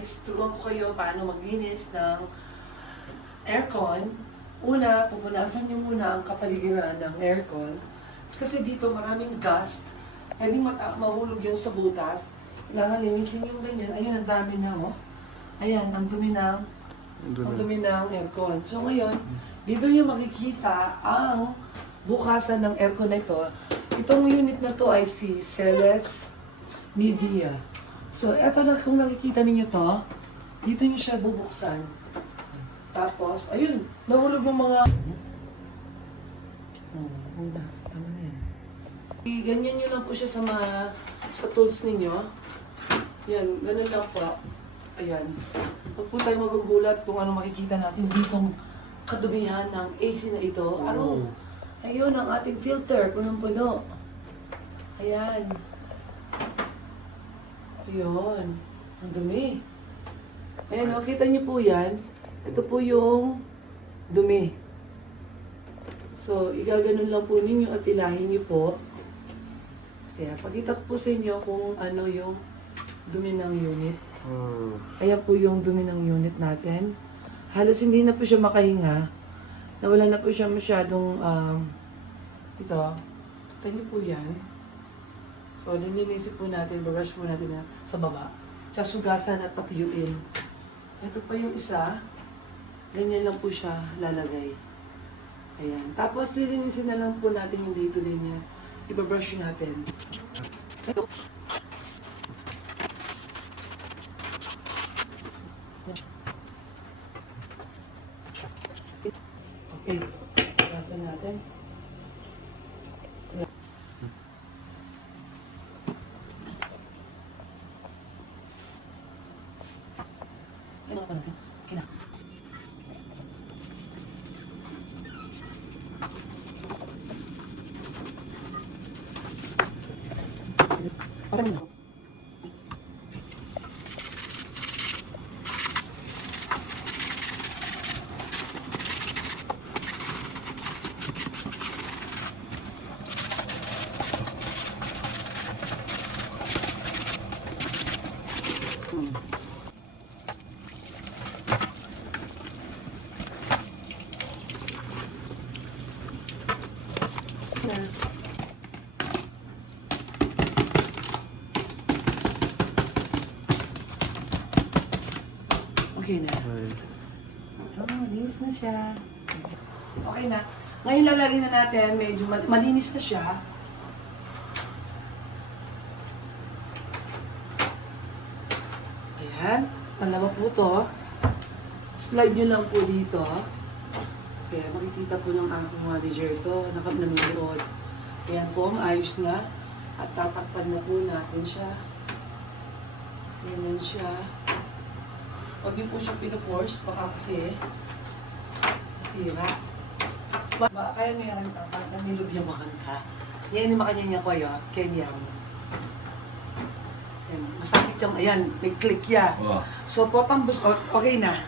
Turuan ko kayo paano maglinis ng aircon. Una, pupunasan niyo muna ang kapaligiran ng aircon. Kasi dito maraming dust. Pwedeng mahulog yung sa butas. Kailangan linisin yung ganyan. Ayun, ang dami na, oh. Ayan, ang dumi ng aircon. So ngayon, dito niyo makikita ang bukasan ng aircon na ito. Itong unit na to ay si Celes Media. So, eto na kung nakikita ninyo to, dito nyo siya bubuksan. Tapos, ayun, nahulog yung mga... Tama na yan. Ganyan nyo lang po siya sa tools ninyo. Yan, ganun lang po. Ayan. Huwag po tayo magugulat kung ano makikita natin ditong kadumihan ng AC na ito. Ano? Ayun, ang ating filter, punong-puno. Ayan. Ayun. Ang dumi. Ayan, o, kita niyo po yan. Ito po yung dumi. So, igaganon lang po ninyo at ilahin niyo po. Kaya, pakita ko po sa inyo kung ano yung dumi ng unit. Ayan po yung dumi ng unit natin. Halos hindi na po siya makahinga. Nawala na po siya masyadong, ito. Kita niyo po yan. So, linisin po natin, brush po natin sa baba. Tsaka sugasan at pakyuin. Ito pa yung isa. Ganyan lang po siya lalagay. Ayan. Tapos, lilinisin na lang po natin yung dito din niya. Ibabrush natin. Ito. Okay. Sugasan natin. Okay na. Malinis na siya. Okay na. Ngayon lalagyan na natin, medyo malinis na siya. Ayan. Palawa po to. Slide nyo lang po dito. Kaya makikita po ng aking manager to. Nanonood. Ayan po, maayos na. At tatakpan na po natin siya. Ganyan siya. Huwag din po siya pinuforce, baka kasi masira. Baka kaya mayroon na nilubyaman ka. Yan yung makanya niya ko yun, Kenyang. Masakit siyang, ayan, may click ya. So, potang bus, okay na.